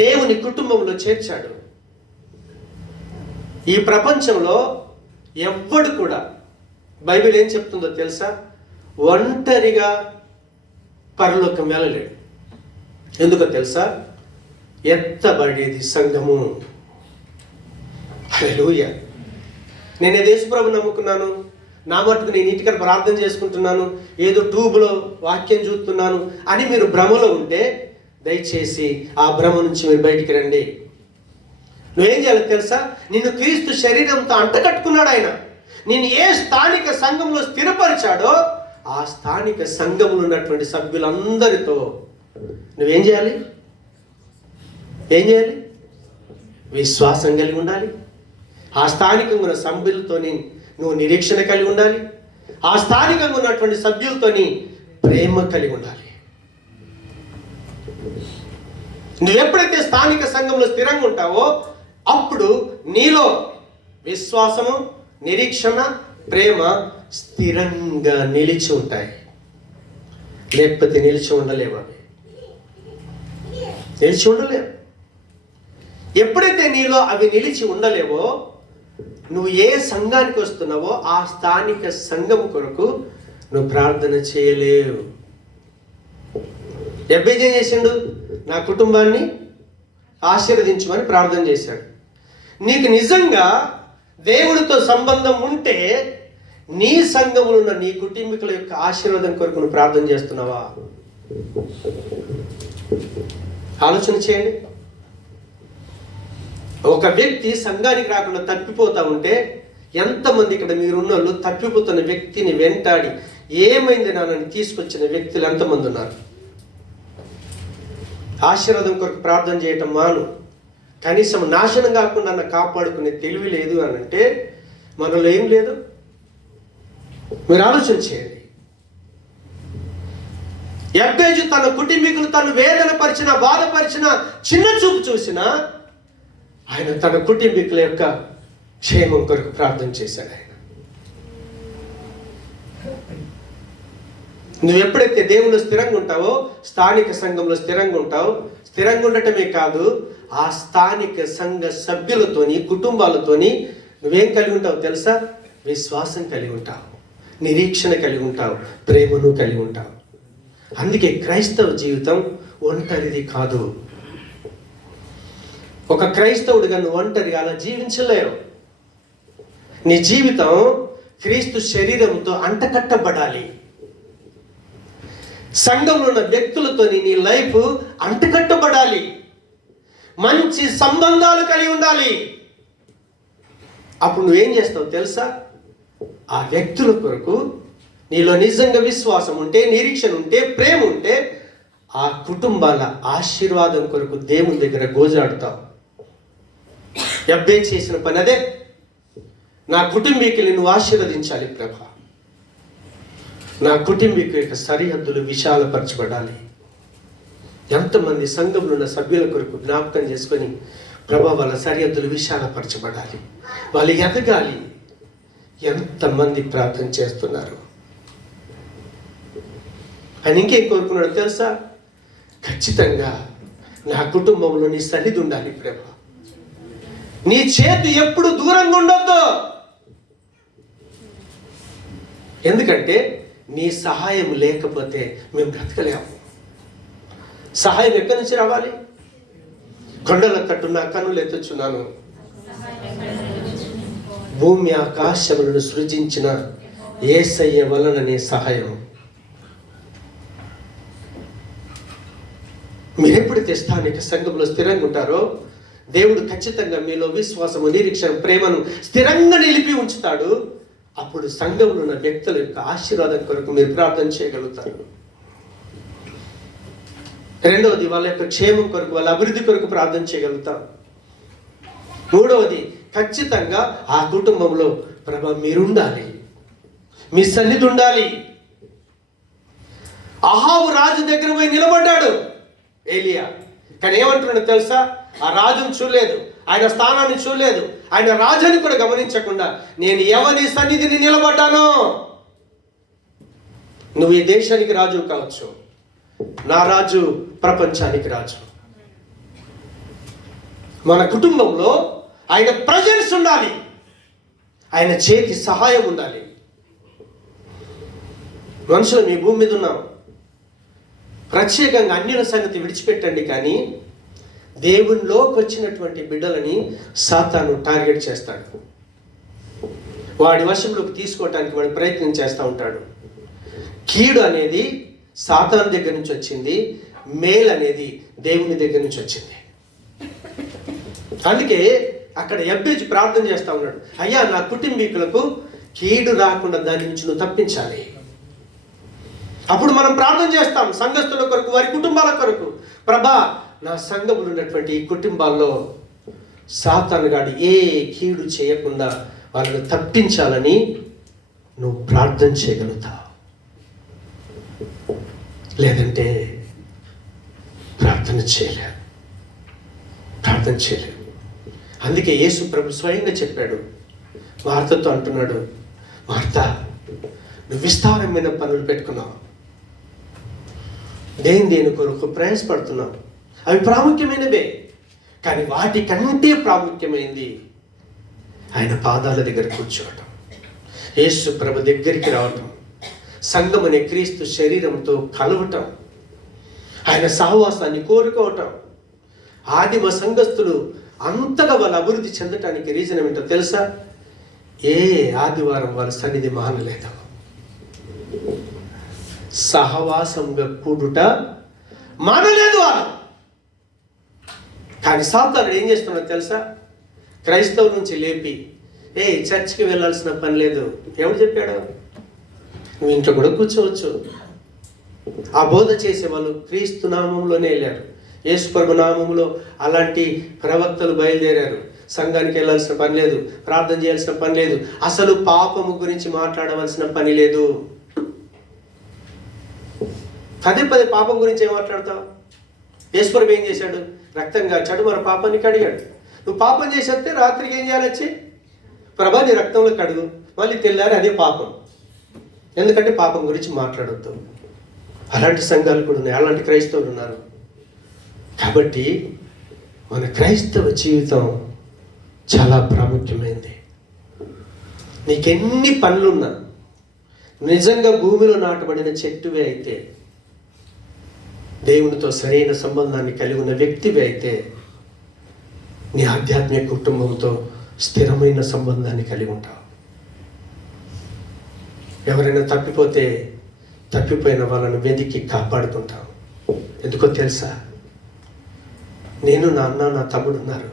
దేవుని కుటుంబంలో చేర్చాడు. ఈ ప్రపంచంలో ఎవ్వడు కూడా, బైబిల్ ఏం చెప్తుందో తెలుసా, ఒంటరిగా పరలోకం వెళ్ళలేడు. ఎందుకో తెలుసా, ఎత్తబడేది సంఘము. హల్లెలూయా. నేను యేసుప్రభుని నమ్ముకున్నాను, నా మటుకు నేను ఇంటికి ప్రార్థన చేసుకుంటున్నాను, ఏదో ట్యూబ్లో వాక్యం చూస్తున్నాను అని మీరు భ్రమలో ఉంటే దయచేసి ఆ భ్రమ నుంచి మీరు బయటికి రండి. నువ్వేం చేయాలో తెలుసా, నిన్ను క్రీస్తు శరీరంతో అంటకట్టుకున్నాడు ఆయన. నిన్ను ఏ స్థానిక సంఘంలో స్థిరపరిచాడో ఆ స్థానిక సంఘంలో ఉన్నటువంటి సభ్యులందరితో నువ్వేం చేయాలి? ఏం చేయాలి? విశ్వాసం కలిగి ఉండాలి. ఆ స్థానికంగా ఉన్న సభ్యులతోని నువ్వు నిరీక్షణ కలిగి ఉండాలి. ఆ స్థానికంగా ఉన్నటువంటి సభ్యులతోని ప్రేమ కలిగి ఉండాలి. నువ్వెప్పుడైతే స్థానిక సంఘంలో స్థిరంగా ఉంటావో అప్పుడు నీలో విశ్వాసము, నిరీక్షణ, ప్రేమ స్థిరంగా నిలిచి ఉంటాయి. లేకపోతే నిలిచి ఉండలేవు, అవి నిలిచి ఉండలేవు. ఎప్పుడైతే నీలో అవి నిలిచి ఉండలేవో నువ్వు ఏ సంఘానికి వస్తున్నావో ఆ స్థానిక సంఘం కొరకు నువ్వు ప్రార్థన చేయలేవు. యెబ్బేజు ఏం చేసిండు? నా కుటుంబాన్ని ఆశీర్వదించమని ప్రార్థన చేశాడు. నీకు నిజంగా దేవుడితో సంబంధం ఉంటే నీ సంఘములో ఉన్న నీ కుటుంబీకుల యొక్క ఆశీర్వాదం కొరకు నువ్వు ప్రార్థన చేస్తున్నావా? ఆలోచన చేయండి. ఒక వ్యక్తి సంఘానికి రాకుండా తప్పిపోతా ఉంటే ఎంతమంది ఇక్కడ మీరున్న వాళ్ళు తప్పిపోతున్న వ్యక్తిని వెంటాడి ఏమైంది నాన్నని తీసుకొచ్చిన వ్యక్తులు ఎంతమంది ఉన్నారు? ఆశీర్వాదం కొరకు ప్రార్థన చేయటం మాను. కనీసం నాశనం కాకుండా నన్ను కాపాడుకునే తెలివి లేదు అని అంటే మనలో ఏం లేదు? మీరు ఆలోచన చేయండి. యెబ్బేజు తన కుటుంబీకులు తను వేదన పరిచిన, బాధపరిచిన, చిన్న చూపు చూసిన ఆయన తన కుటుంబీకుల యొక్క క్షేమం కొరకు ప్రార్థన చేశాడు. ఆయన నువ్వు ఎప్పుడైతే దేవుళ్ళు స్థిరంగా ఉంటావో స్థానిక సంఘంలో స్థిరంగా ఉంటావు. స్థిరంగా ఉండటమే కాదు, ఆ స్థానిక సంఘ సభ్యులతోని, కుటుంబాలతోని నువ్వేం కలిగి ఉంటావు తెలుసా? విశ్వాసం కలిగి ఉంటావు, నిరీక్షణ కలిగి ఉంటావు, ప్రేమను కలిగి ఉంటావు. అందుకే క్రైస్తవ జీవితం ఒంటరిది కాదు. ఒక క్రైస్తవుడిగా నువ్వు ఒంటరిగా అలా జీవించలేవు. నీ జీవితం క్రీస్తు శరీరంతో అంటకట్టబడాలి. సంఘంలో ఉన్న వ్యక్తులతో నీ లైఫ్ అంటకట్టబడాలి. మంచి సంబంధాలు కలిగి ఉండాలి. అప్పుడు నువ్వేం చేస్తావు తెలుసా? ఆ వ్యక్తుల కొరకు నీలో నిజంగా విశ్వాసం ఉంటే, నిరీక్షణ ఉంటే, ప్రేమ ఉంటే ఆ కుటుంబాల ఆశీర్వాదం కొరకు దేవుని దగ్గర గోజాడుతావు. యెబ్బేజు చేసిన పని అదే. నా కుటుంబీకుల్ని నువ్వు ఆశీర్వదించాలి ప్రభా. నా కుటుంబీకుల యొక్క సరిహద్దులు విశాలపరచబడాలి. ఎంతమంది సంఘంలో ఉన్న సభ్యుల కొరకు జ్ఞాపకం చేసుకొని ప్రభా వాళ్ళ సరిహద్దులు విశాలపరచబడాలి, వాళ్ళు ఎదగాలి. ఎంతమంది ప్రార్థన చేస్తున్నారు? ఆయన ఇంకేం కోరుకున్నాడు తెలుసా? ఖచ్చితంగా నా కుటుంబంలో నీ సన్నిధి ఉండాలి ప్రభా. నీ చేతి ఎప్పుడు దూరంగా ఉండొద్దు. ఎందుకంటే నీ సహాయం లేకపోతే మేము బ్రతకలేము. సహాయం ఎక్కడి నుంచి రావాలి? కొండల తట్టు నా కన్నులు ఎత్తుచున్నాను, భూమి ఆకాశములను సృజించిన యేసయ్య వలననే సహాయం. మీరెప్పుడైతే స్థానిక సంఘంలో స్థిరంగా ఉంటారో దేవుడు ఖచ్చితంగా మీలో విశ్వాసము, నిరీక్షణ, ప్రేమను స్థిరంగా నిలిపి ఉంచుతాడు. అప్పుడు సంఘంలో ఉన్న వ్యక్తుల యొక్క ఆశీర్వాదం కొరకు మీరు ప్రార్థన చేయగలుగుతారు. రెండవది, వాళ్ళ యొక్క క్షేమం కొరకు, వాళ్ళ అభివృద్ధి కొరకు ప్రార్థన చేయగలుగుతాం. మూడవది, ఖచ్చితంగా ఆ కుటుంబంలో ప్రభా మీరుండాలి, మీ సన్నిధి ఉండాలి. అహాబు రాజు దగ్గర పోయి నిలబడ్డాడు ఏలియా, కానీ ఏమంటున్నాడు తెలుసా? ఆ రాజును చూడలేదు, ఆయన స్థానాన్ని చూడలేదు, ఆయన రాజుని కూడా గమనించకుండా నేను ఎవరి సన్నిధిని నిలబడ్డానో. నువ్వు ఈ దేశానికి రాజు కావచ్చు, నా రాజు ప్రపంచానికి రాజు. మన కుటుంబంలో ఆయన ప్రజెన్స్ ఉండాలి, ఆయన చేతి సహాయం ఉండాలి. మనుషులు మీ భూమి మీద ఉన్నాం, ప్రత్యేకంగా అన్యుల సంగతి విడిచిపెట్టండి. కానీ దేవునిలోకి వచ్చినటువంటి బిడ్డలని సాతాను టార్గెట్ చేస్తాడు, వాడి వశంలోకి తీసుకోవటానికి వాడు ప్రయత్నం చేస్తూ ఉంటాడు. కీడు అనేది సాతాను దగ్గర నుంచి వచ్చింది, మేల్ అనేది దేవుని దగ్గర నుంచి వచ్చింది. అందుకే అక్కడ యెబ్బేజు ప్రార్థన చేస్తూ ఉన్నాడు, అయ్యా నా కుటుంబీకులకు కీడు రాకుండా దాని నుంచి నువ్వు తప్పించాలి. అప్పుడు మనం ప్రార్థన చేస్తాం సంఘస్థుల కొరకు, వారి కుటుంబాల కొరకు. ప్రభా, నా సంఘములు ఉన్నటువంటి ఈ కుటుంబాల్లో సాతాను గాడు ఏ కీడు చేయకుండా వాళ్ళని తప్పించాలని నువ్వు ప్రార్థన చేయగలుగుతావు. లేదంటే ప్రార్థన చేయలేవు. అందుకే యేసు ప్రభు స్వయంగా చెప్పాడు, వార్తతో అంటున్నాడు, వార్త నువ్వు విస్తారమైన పనులు పెట్టుకున్నావు, దేని కొరకు ప్రయాసపడుతున్నావు, అవి ప్రాముఖ్యమైనవే. కానీ వాటికంటే ప్రాముఖ్యమైనది ఆయన పాదాల దగ్గర కూర్చోవటం, యేసు ప్రభు దగ్గరికి రావటం, సంఘం అనే క్రీస్తు శరీరంతో కలవటం, ఆయన సహవాసాన్ని కోరుకోవటం. ఆదిమ సంఘస్థులు అంతగా వాళ్ళ అభివృద్ధి చెందటానికి రీజన్ ఏమిటో తెలుసా? ఏ ఆదివారం వాళ్ళ సన్నిధి మానలేదు, సహవాసంగా కూడుట మానలేదు వాళ్ళు. కానీ సాతానుడు ఏం చేస్తున్నాడో తెలుసా? క్రైస్తవుల నుంచి లేపి చర్చికి వెళ్ళాల్సిన పని లేదు. ఎవడు చెప్పాడు? నువ్వు ఇంట్లో కూడా కూర్చోవచ్చు. ఆ బోధ చేసే వాళ్ళు క్రీస్తు నామంలోనే వెళ్ళారు, యేసు ప్రభు నామంలో అలాంటి ప్రవక్తలు బయలుదేరారు. సంఘానికి వెళ్ళాల్సిన పని లేదు, ప్రార్థన చేయాల్సిన పని లేదు, అసలు పాపము గురించి మాట్లాడవలసిన పని లేదు. పదే పాపం గురించి ఏం మాట్లాడతావు? యేసు ప్రభు ఏం చేశాడు? రక్తం కాచాడు, మన పాపాన్ని కడిగాడు. నువ్వు పాపం చేసేస్తే రాత్రికి ఏం చేయాలి? వచ్చి ప్రభా నీ రక్తంలో కడుగు, మళ్ళీ తెల్లారి అదే పాపం. ఎందుకంటే పాపం గురించి మాట్లాడొద్దు. అలాంటి సంఘాలు కూడా ఉన్నాయి, అలాంటి క్రైస్తవులు ఉన్నారు. కాబట్టి మన క్రైస్తవ జీవితం చాలా ప్రాముఖ్యమైనది. నీకెన్ని పనులున్నా, నిజంగా భూమిలో నాటబడిన చెట్టువే అయితే, దేవునితో సరైన సంబంధాన్ని కలిగి ఉన్న వ్యక్తివి అయితే, నీ ఆధ్యాత్మిక కుటుంబంతో స్థిరమైన సంబంధాన్ని కలిగి ఉంటావు. ఎవరైనా తప్పిపోతే తప్పిపోయిన వాళ్ళని వెతికి కాపాడుకుంటావు. ఎందుకో తెలుసా? నేను, నా అన్న, నా తమ్ముడు ఉన్నారు.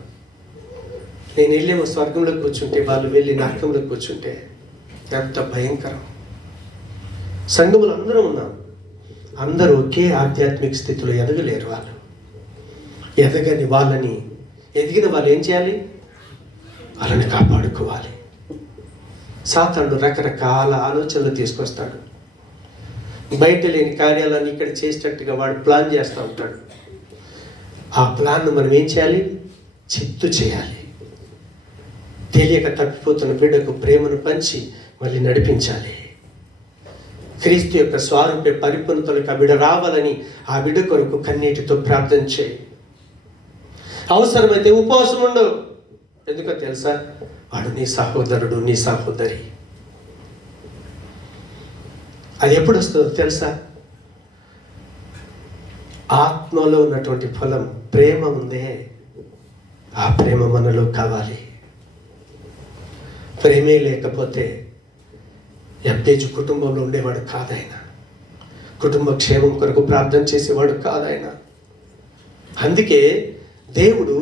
నేను వెళ్ళేమో స్వర్గంలోకి కూర్చుంటే, వాళ్ళు వెళ్ళి నరకంలోకి కూర్చుంటే ఎంత భయంకరం. సంఘములు అందరూ ఉన్నాం, అందరూ ఒకే ఆధ్యాత్మిక స్థితిలో ఎదగలేరు. వాళ్ళు ఎదగని వాళ్ళని, ఎదిగిన వాళ్ళు ఏం చేయాలి? వాళ్ళని కాపాడుకోవాలి. సాతానుడు రకరకాల ఆలోచనలు తీసుకొస్తాడు. బయట లేని కార్యాలను ఇక్కడ చేసేటట్టుగా వాడు ప్లాన్ చేస్తూ ఉంటాడు. ఆ ప్లాన్ను మనం ఏం చేయాలి? చిత్తు చేయాలి. తెలియక తప్పిపోతున్న బిడ్డకు ప్రేమను పంచి మళ్ళీ నడిపించాలి. క్రీస్తు యొక్క స్వరూప పరిపూర్ణతలకు ఆ బిడ్డ రావాలని ఆ బిడ్డ కొరకు కన్నీటితో ప్రార్థన చేయి. అవసరమైతే ఉపవాసం ఉండవు. ఎందుకో తెలుసా? వాడు నీ సహోదరుడు, నీ సహోదరి. అది ఎప్పుడు వస్తుందో తెలుసా? ఆత్మలో ఉన్నటువంటి ఫలం ప్రేమ ఉందే, ఆ ప్రేమ మనలో కావాలి. ప్రేమే లేకపోతే యెబ్బేజు కుటుంబంలో ఉండేవాడు కాదాయన. కుటుంబ క్షేమం కొరకు ప్రార్థన చేసేవాడు కాదాయన. అందుకే దేవుడు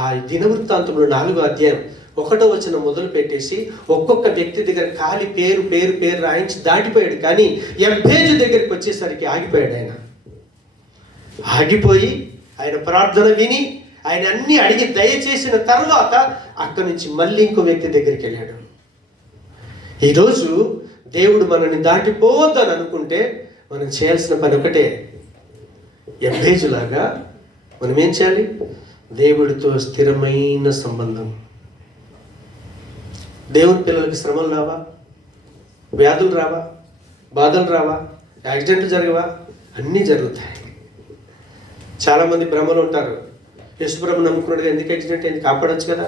ఆ దినవృత్తాంతంలో 4వ అధ్యాయం 1వ వచనం మొదలు పెట్టేసి ఒక్కొక్క వ్యక్తి దగ్గర ఖాళీ పేరు పేరు పేరు రాయించి దాటిపోయాడు. కానీ యబ్బేజు దగ్గరికి వచ్చేసరికి ఆగిపోయాడు. ఆయన ఆగిపోయి ఆయన ప్రార్థన విని ఆయన అన్ని అడిగి దయచేసిన తర్వాత అక్కడి నుంచి మళ్ళీ ఇంకో వ్యక్తి దగ్గరికి వెళ్ళాడు. ఈరోజు దేవుడు మనల్ని దాటిపోవద్దని అనుకుంటే మనం చేయాల్సిన పని ఒకటే, యబ్బేజులాగా మనం ఏం చేయాలి? దేవుడితో స్థిరమైన సంబంధం. దేవుని పిల్లలకి శ్రమలు రావా, వ్యాధులు రావా, బాధలు రావా, యాక్సిడెంట్లు జరగవా? అన్నీ జరుగుతాయి. చాలామంది భ్రమలు ఉంటారు, యేసుప్రభు నమ్ముకున్నాడు ఎందుకు యాక్సిడెంట్ అయింది, కాపాడొచ్చు కదా.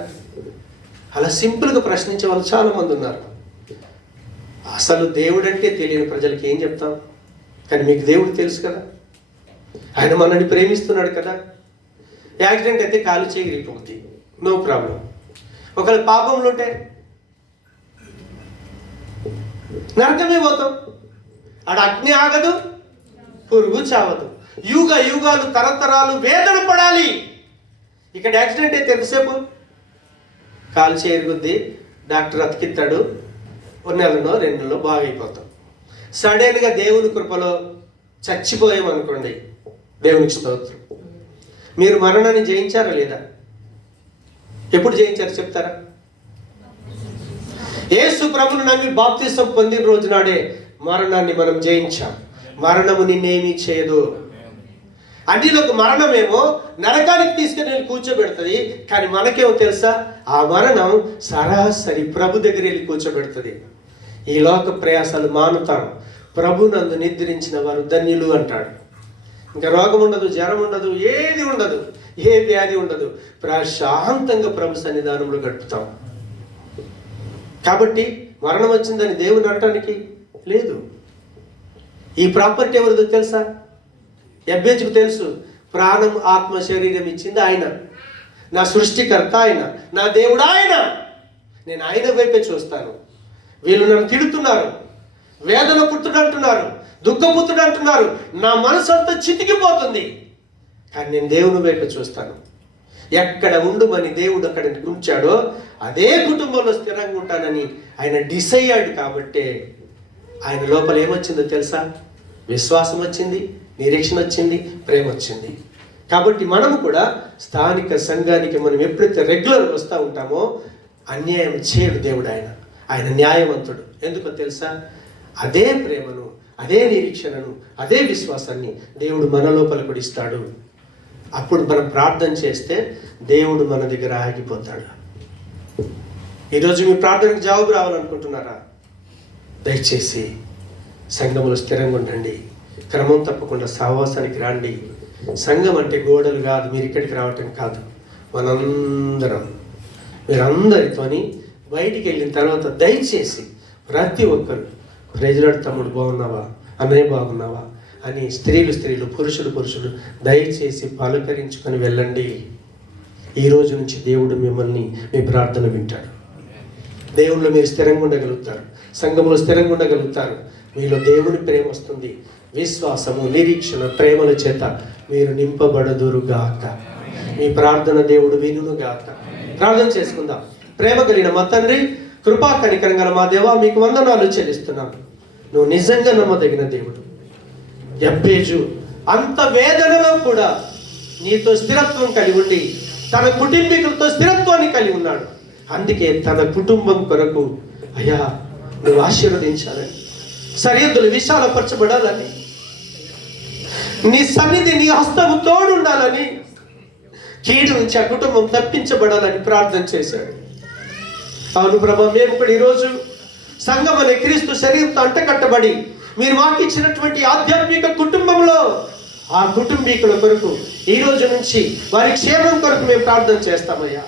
అలా సింపుల్గా ప్రశ్నించే వాళ్ళు చాలామంది ఉన్నారు. అసలు దేవుడు అంటే తెలియని ప్రజలకి ఏం చెప్తాం? కానీ మీకు దేవుడు తెలుసు కదా, ఆయన మనల్ని ప్రేమిస్తున్నాడు కదా. యాక్సిడెంట్ అయితే కాలు చేయగిరిపోతుంది, నో ప్రాబ్లం. ఒకవేళ పాపంలో ఉంటే నరకమే పోతాం. ఆడ అగ్ని ఆగదు, పురుగు చావదు. యుగ యుగాలు తరతరాలు వేదన పడాలి. ఇక్కడ యాక్సిడెంట్ అయితే ఎంతసేపు? కాలు చేయరుగుద్ది, డాక్టర్ అతికిస్తాడు, 1 నెలలో 2 నెలలో బాగా అయిపోతాం. సడన్గా దేవుని కృపలో చచ్చిపోయామనుకోండి, దేవునికి స్తోత్రం. మీరు మరణాన్ని జయించారా లేదా? ఎప్పుడు జయించారు చెప్తారా? యేసు ప్రభువును నమ్మి బాప్తిసం పొందిన రోజు నాడే మరణాన్ని మనం జయించాం. మరణము నిన్నేమీ చేయదు. అన్నిలోకి మరణమేమో నరకానికి తీసుకుని కూర్చోబెడుతుంది, కానీ మనకేమో తెలుసా? ఆ మరణం సరాసరి ప్రభు దగ్గర వెళ్ళి కూర్చోబెడుతుంది. ఈ లోక ప్రయాసాలు మానుతారు, ప్రభునందు నిద్రించిన వారు ధన్యులు అంటాడు. ఇంకా రోగం ఉండదు, జ్వరం ఉండదు, ఏది ఉండదు, ఏ వ్యాధి ఉండదు. ప్రశాంతంగా ప్రభు సన్నిధానంలో గడుపుతాం. కాబట్టి మరణం వచ్చిందని దేవుని అనటానికి లేదు. ఈ ప్రాపర్టీ ఎవరిదో తెలుసా? యబ్బేజుకు తెలుసు. ప్రాణం, ఆత్మ, శరీరం ఇచ్చింది ఆయన. నా సృష్టికర్త ఆయన, నా దేవుడు ఆయన. నేను ఆయన వైపే చూస్తాను. వీళ్ళు నన్ను తిడుతున్నారు, వేదన పుత్రుడు అంటున్నారు, దుఃఖపుత్రుడు అంటున్నారు, నా మనసు అంతా చితికిపోతుంది, కానీ నేను దేవుని వైపు చూస్తాను. ఎక్కడ ఉండుమని దేవుడు అక్కడ ఉంచాడో అదే కుటుంబంలో స్థిరంగా ఉంటానని ఆయన డిసైడ్. కాబట్టే ఆయన లోపల ఏమొచ్చిందో తెలుసా? విశ్వాసం వచ్చింది, నిరీక్షణ వచ్చింది, ప్రేమ వచ్చింది. కాబట్టి మనము కూడా స్థానిక సంఘానికి మనం ఎప్పుడైతే రెగ్యులర్ వస్తూ ఉంటామో అన్యాయం చేయడు దేవుడు. ఆయన న్యాయవంతుడు. ఎందుకో తెలుసా? అదే ప్రేమను, అదే నిరీక్షణను, అదే విశ్వాసాన్ని దేవుడు మన లోపల కూడా ఇస్తాడు. అప్పుడు మనం ప్రార్థన చేస్తే దేవుడు మన దగ్గర ఆగిపోతాడు. ఈరోజు మీ ప్రార్థనకు జవాబు రావాలనుకుంటున్నారా? దయచేసి సంఘములో స్థిరంగా ఉండండి. క్రమం తప్పకుండా సహవాసానికి రండి. సంఘం అంటే గోడలు కాదు, మీరు ఇక్కడికి రావటం కాదు. మనందరం మీరందరితోని బయటికి వెళ్ళిన తర్వాత దయచేసి ప్రతి ఒక్కరు ప్రైజ్లాడు, తమ్ముడు బాగున్నావా, అన్నయ్య బాగున్నావా అని స్త్రీలు పురుషులు దయచేసి పలకరించుకొని వెళ్ళండి. ఈ రోజు నుంచి దేవుడు మిమ్మల్ని మీ ప్రార్థన వింటాడు. దేవుళ్ళు మీరు స్థిరంగా ఉండగలుగుతారు, సంఘంలో స్థిరంగా ఉండగలుగుతారు. మీలో దేవుని ప్రేమ వస్తుంది. విశ్వాసము, నిరీక్షణ, ప్రేమల చేత మీరు నింపబడదురుగాక. మీ ప్రార్థన దేవుడు వినుగాక. ప్రార్థన చేసుకుందాం. ప్రేమ కలిగిన మా తండ్రి, కృపా కనికరం గల మా దేవా, మీకు వందనాలు చెల్లిస్తున్నాను. నువ్వు నిజంగా నమ్మదగిన దేవుడు. యబ్బేజు అంత వేదనలో కూడా నీతో స్థిరత్వం కలిగి ఉండి తన కుటుంబీకులతో స్థిరత్వాన్ని కలిగి ఉన్నాడు. అందుకే తన కుటుంబం కొరకు అయ్యా నువ్వు ఆశీర్వదించాలని, సరిహద్దులు విశాలపరచబడాలని, నీ సన్నిధి నీ హస్తము తోడుండాలని, కీడు నుంచి ఆ కుటుంబం తప్పించబడాలని ప్రార్థన చేశాడు. అవును ప్రభా, మేము కూడా ఈరోజు సంఘం అనే క్రీస్తు శరీరంతో అంటకట్టబడి మీరు మాకు ఇచ్చినటువంటి ఆధ్యాత్మిక కుటుంబంలో ఆ కుటుంబీకుల కొరకు ఈ రోజు నుంచి వారి క్షేమం కొరకు మేము ప్రార్థన చేస్తామయ్యా.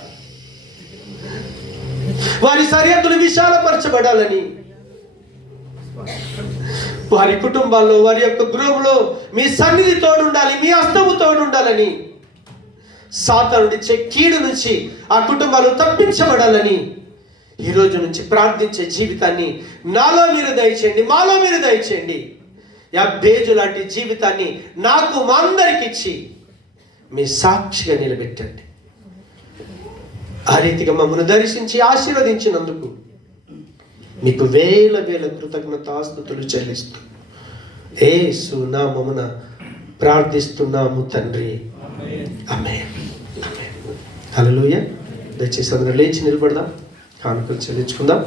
వారి సరిహద్దులు విశాలపరచబడాలని, వారి కుటుంబాల్లో, వారి యొక్క గృహంలో మీ సన్నిధి తోడుండాలి, మీ హస్తము తోడుండాలని, సాతానుడిచ్చే కీడు నుంచి ఆ కుటుంబాలు తప్పించబడాలని ఈ రోజు నుంచి ప్రార్థించే జీవితాన్ని నాలో మీరు దయచేయండి, మాలో మీరు దయచేయండి. యబ్బేజు లాంటి జీవితాన్ని నాకు, మా అందరికి ఇచ్చి మీ సాక్షిగా నిలబెట్టండి. ఆ రీతిగా మమ్మల్ని దర్శించి ఆశీర్వదించినందుకు మీకు వేల వేల కృతజ్ఞతాస్తుతులు చెల్లిస్తూ యేసు నామమున ప్రార్థిస్తున్నాము తండ్రి. ఆమేన్. హల్లెలూయా. దయచేసి అందరూ లేచి నిలబడదాం, కానుకలు చెల్లించుకుందాం.